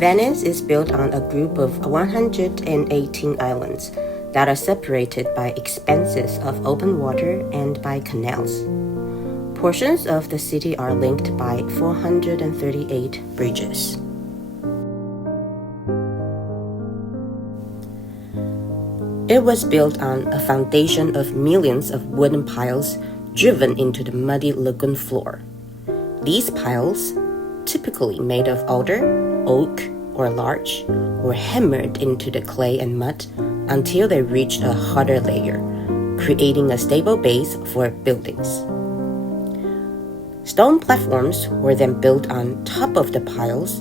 Venice is built on a group of 118 islands that are separated by expanses of open water and by canals. Portions of the city are linked by 438 bridges. It was built on a foundation of millions of wooden piles driven into the muddy lagoon floor. These piles, typically made of alder, oak, or larch, were hammered into the clay and mud until they reached a harder layer, creating a stable base for buildings. Stone platforms were then built on top of the piles,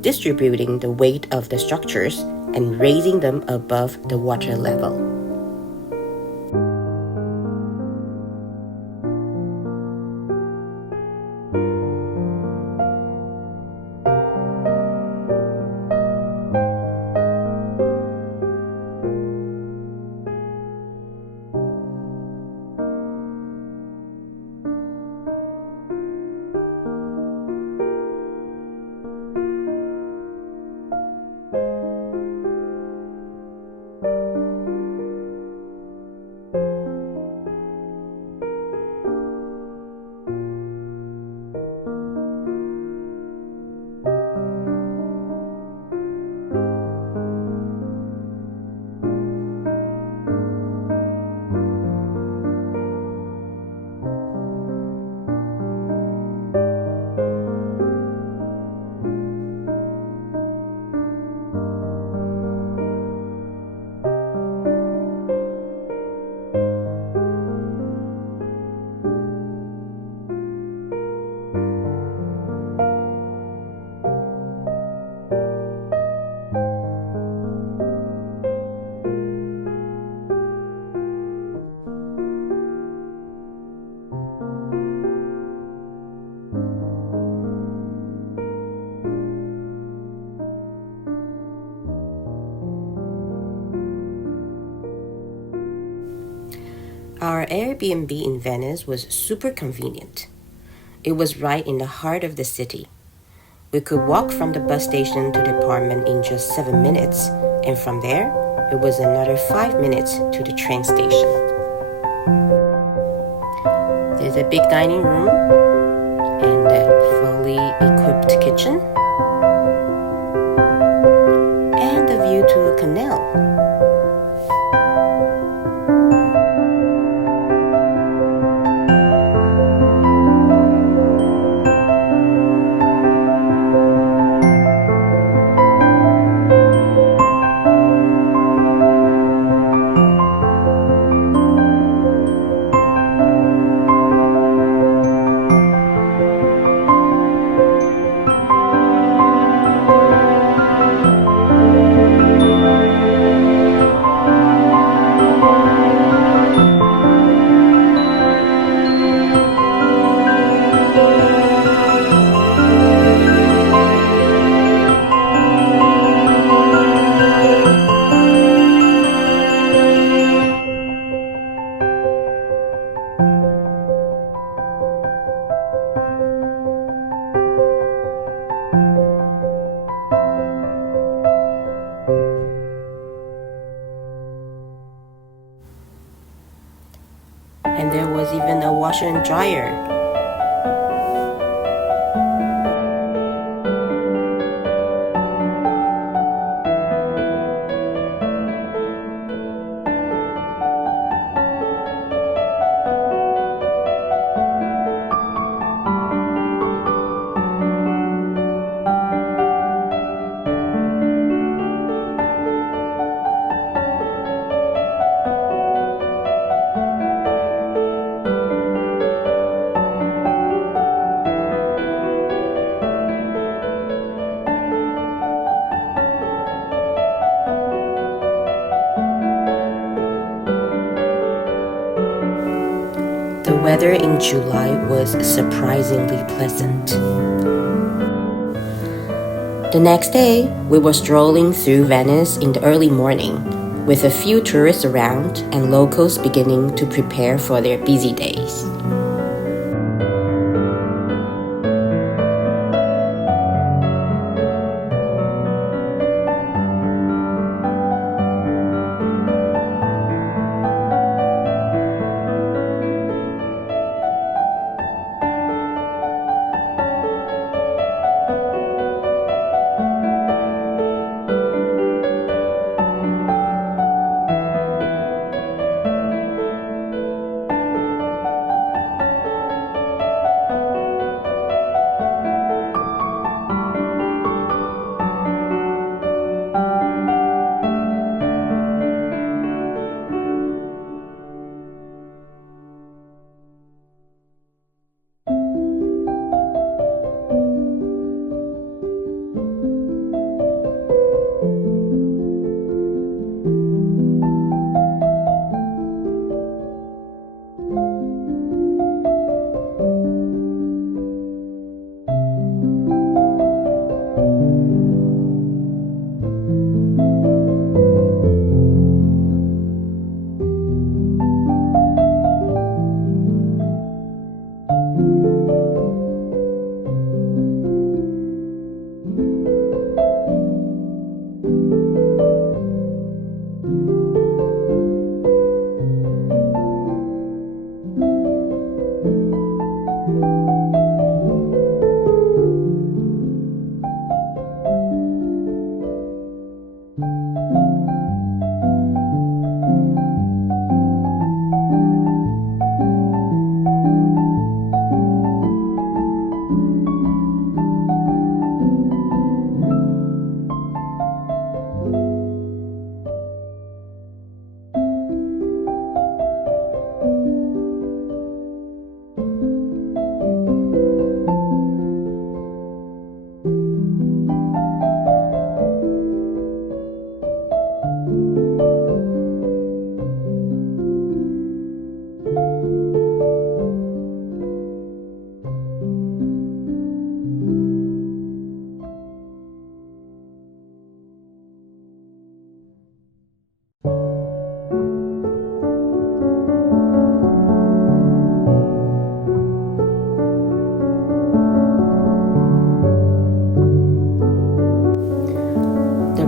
distributing the weight of the structures and raising them above the water level. Our Airbnb in Venice was super convenient. It was right in the heart of the city. We could walk from the bus station to the apartment in just 7 minutes, and from there, it was another 5 minutes to the train station. There's a big dining room and a fully equipped kitchen, and a view to a canal. And there was even a washer and dryer. The weather in July was surprisingly pleasant. The next day, we were strolling through Venice in the early morning, with a few tourists around and locals beginning to prepare for their busy days.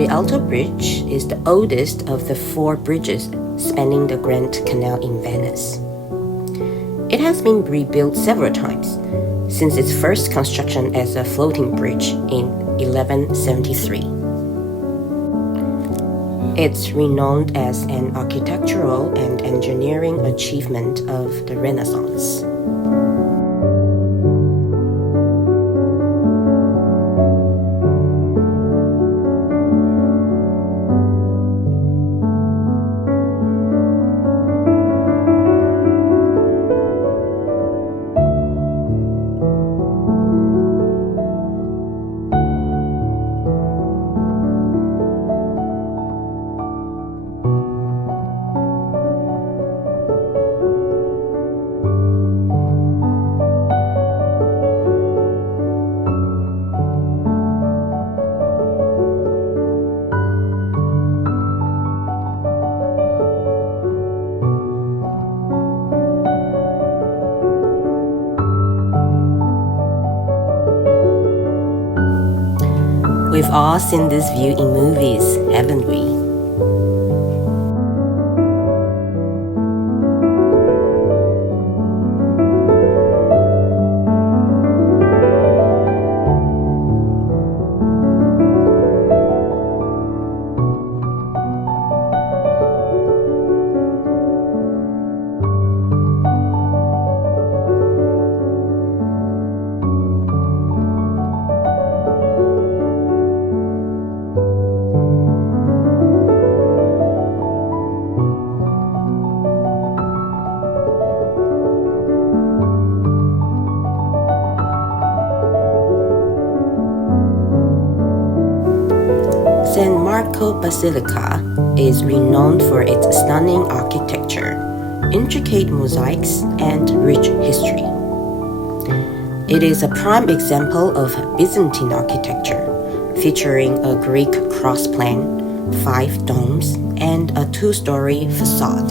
Rialto Bridge is the oldest of the four bridges spanning the Grand Canal in Venice. It has been rebuilt several times since its first construction as a floating bridge in 1173. It's renowned as an architectural and engineering achievement of the Renaissance. We've all seen this view in movies, haven't we? San Marco Basilica is renowned for its stunning architecture, intricate mosaics, and rich history. It is a prime example of Byzantine architecture, featuring a Greek cross plan, 5 domes, and a 2-story facade.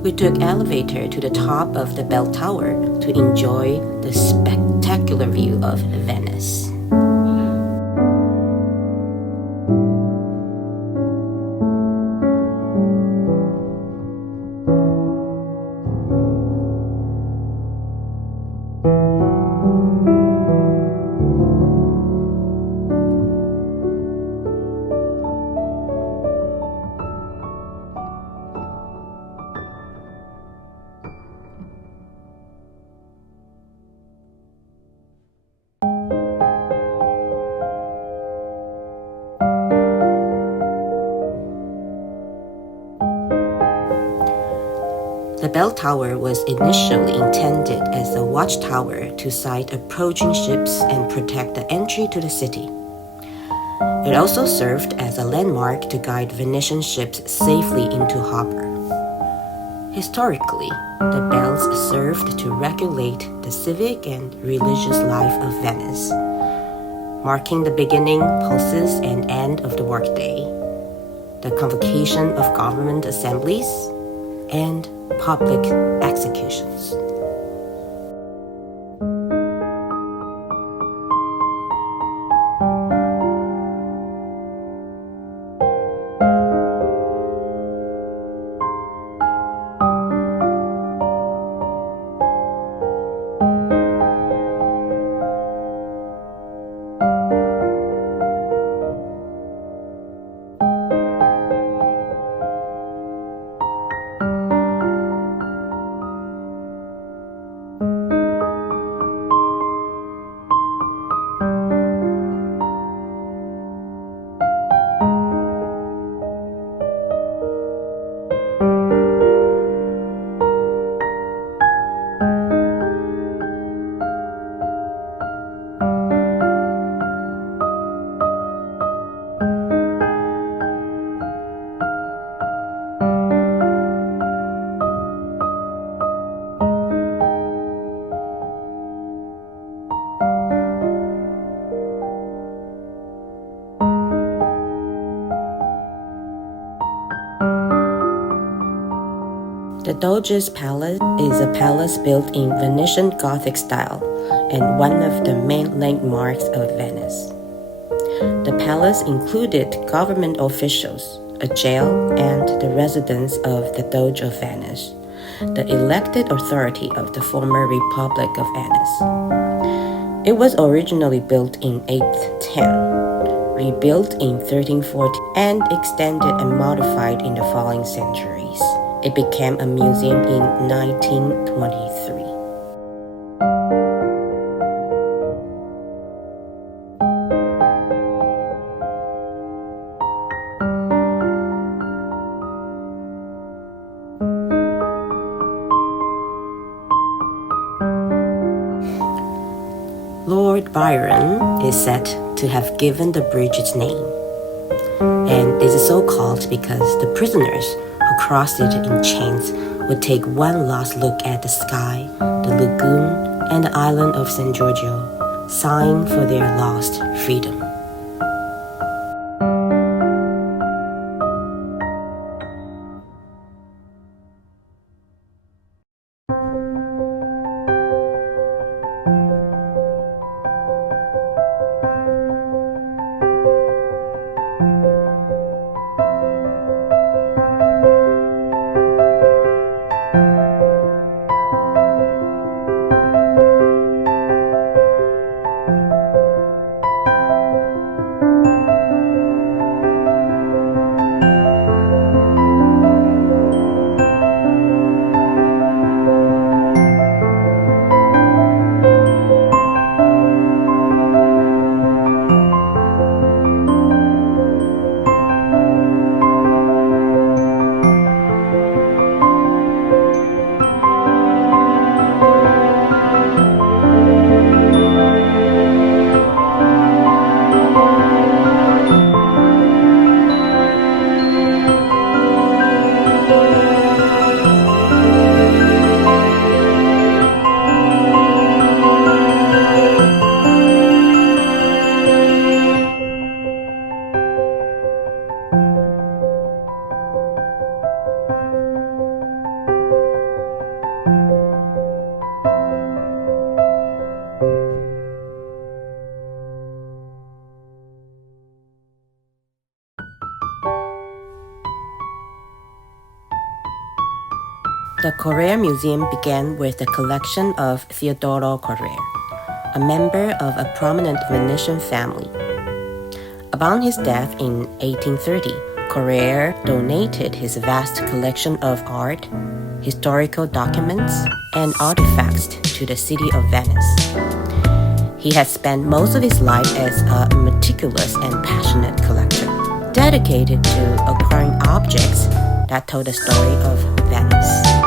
We took elevator to the top of the bell tower to enjoy the spectacular view of Venice. The bell tower was initially intended as a watchtower to sight approaching ships and protect the entry to the city. It also served as a landmark to guide Venetian ships safely into harbor. Historically, the bells served to regulate the civic and religious life of Venice, marking the beginning, pulses, and end of the workday, the convocation of government assemblies, and public executions. The Doge's Palace is a palace built in Venetian Gothic style and one of the main landmarks of Venice. The palace included government officials, a jail, and the residence of the Doge of Venice, the elected authority of the former Republic of Venice. It was originally built in 810, rebuilt in 1340, and extended and modified in the following centuries. It became a museum in 1923. Lord Byron is said to have given the bridge its name, and this is so called because the prisoners who crossed it in chains would take one last look at the sky, the lagoon, and the island of San Giorgio, sighing for their lost freedom. The Correr Museum began with the collection of Teodoro Correr, a member of a prominent Venetian family. Upon his death in 1830, Correr donated his vast collection of art, historical documents, and artifacts to the city of Venice. He had spent most of his life as a meticulous and passionate collector, dedicated to acquiring objects that told the story of Venice.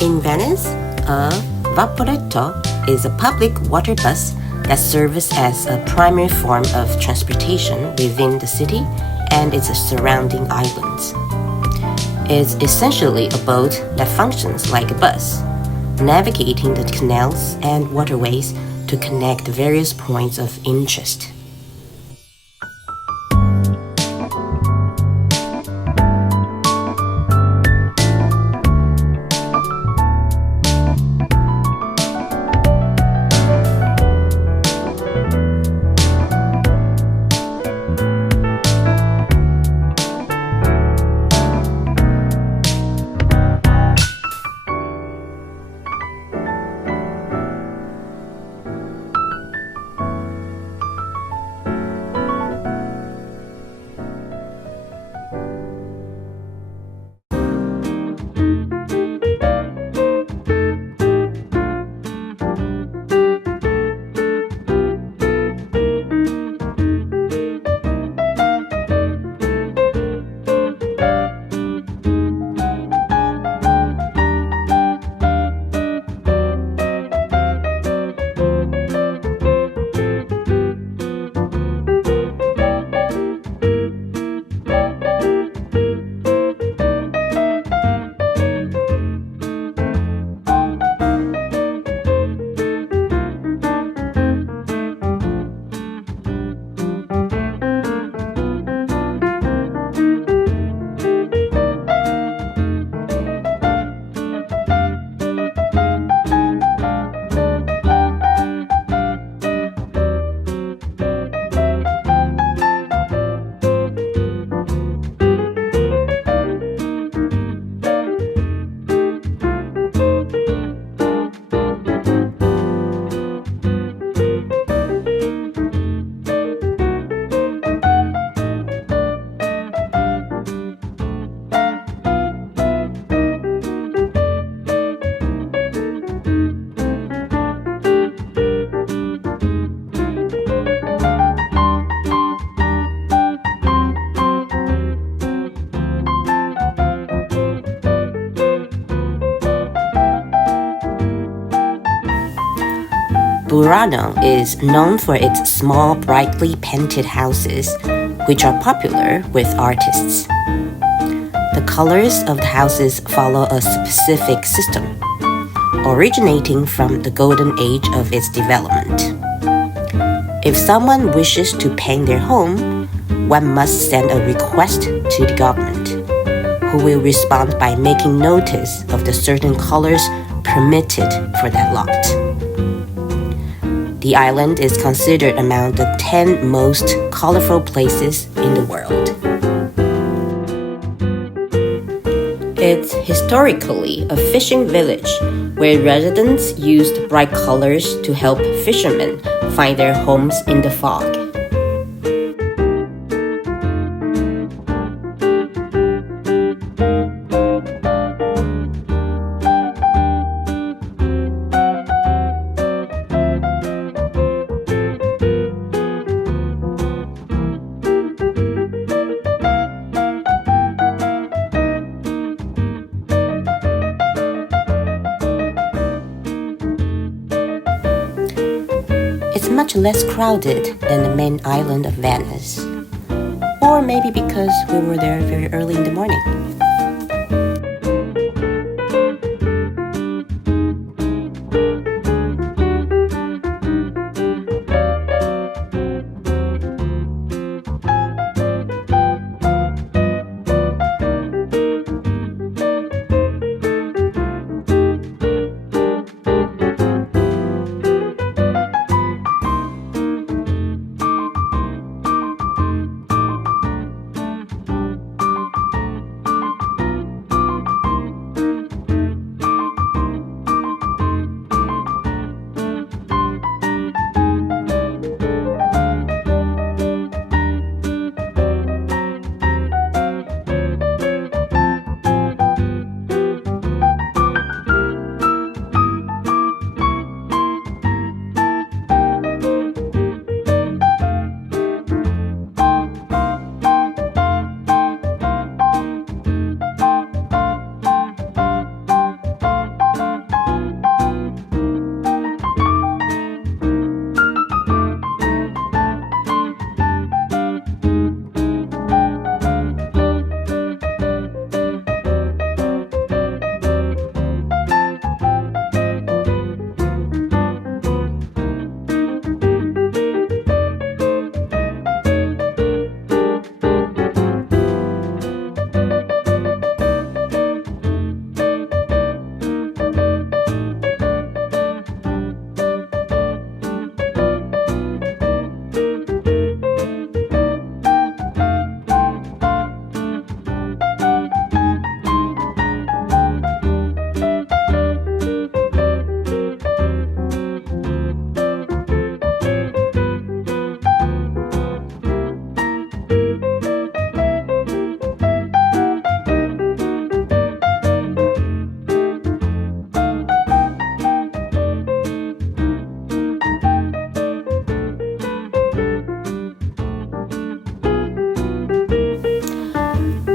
In Venice, a vaporetto is a public water bus that serves as a primary form of transportation within the city and its surrounding islands. It's essentially a boat that functions like a bus, navigating the canals and waterways to connect various points of interest. Burano is known for its small, brightly painted houses, which are popular with artists. The colors of the houses follow a specific system, originating from the golden age of its development. If someone wishes to paint their home, one must send a request to the government, who will respond by making notice of the certain colors permitted for that lot. The island is considered among the 10 most colorful places in the world. It's historically a fishing village where residents used bright colors to help fishermen find their homes in the fog. It's much less crowded than the main island of Venice. Or maybe because we were there very early in the morning.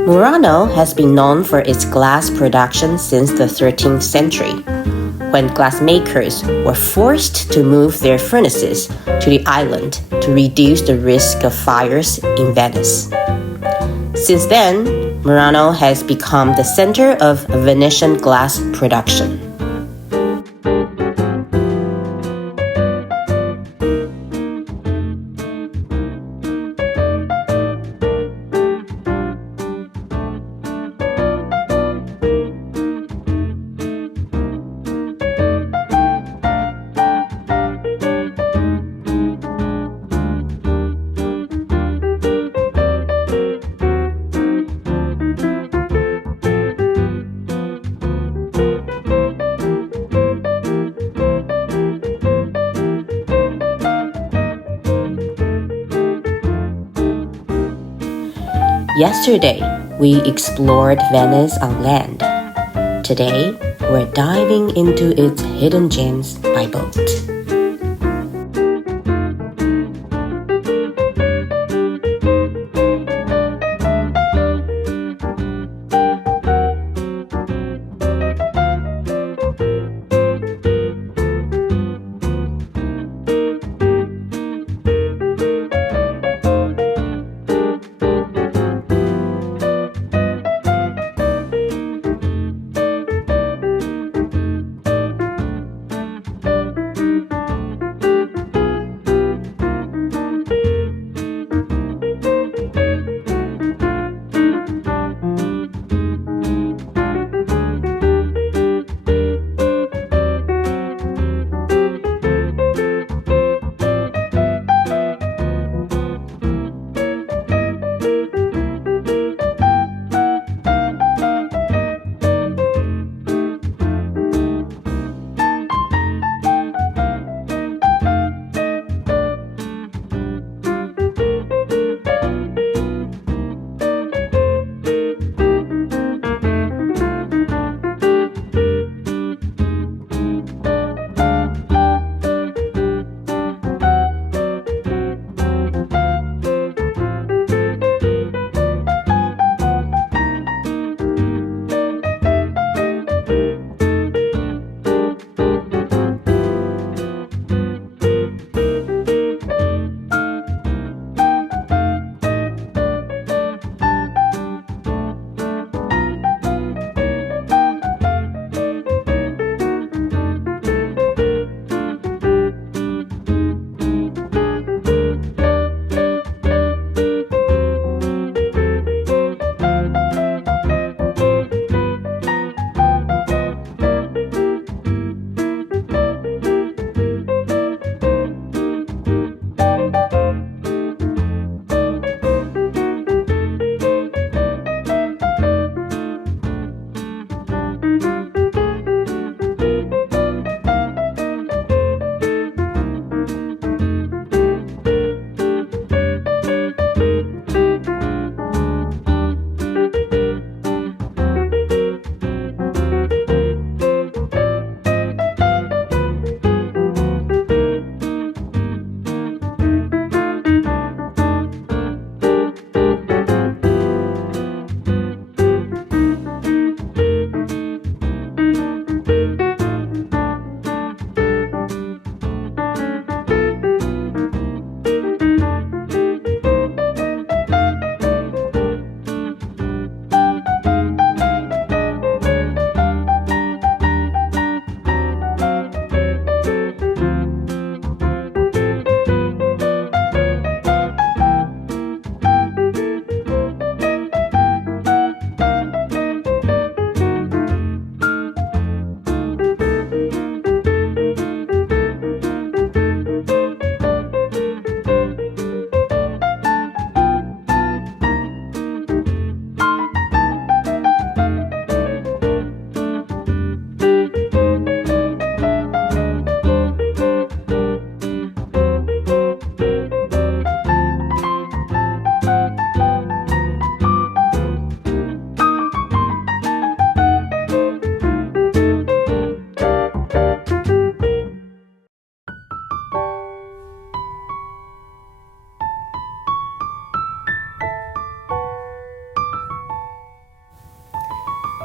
Murano has been known for its glass production since the 13th century, when glassmakers were forced to move their furnaces to the island to reduce the risk of fires in Venice. Since then, Murano has become the center of Venetian glass production. Yesterday, we explored Venice on land. Today, we're diving into its hidden gems by boat.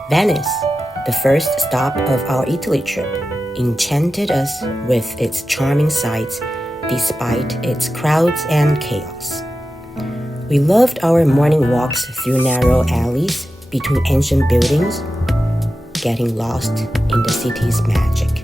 Venice, the first stop of our Italy trip, enchanted us with its charming sights despite its crowds and chaos. We loved our morning walks through narrow alleys between ancient buildings, getting lost in the city's magic.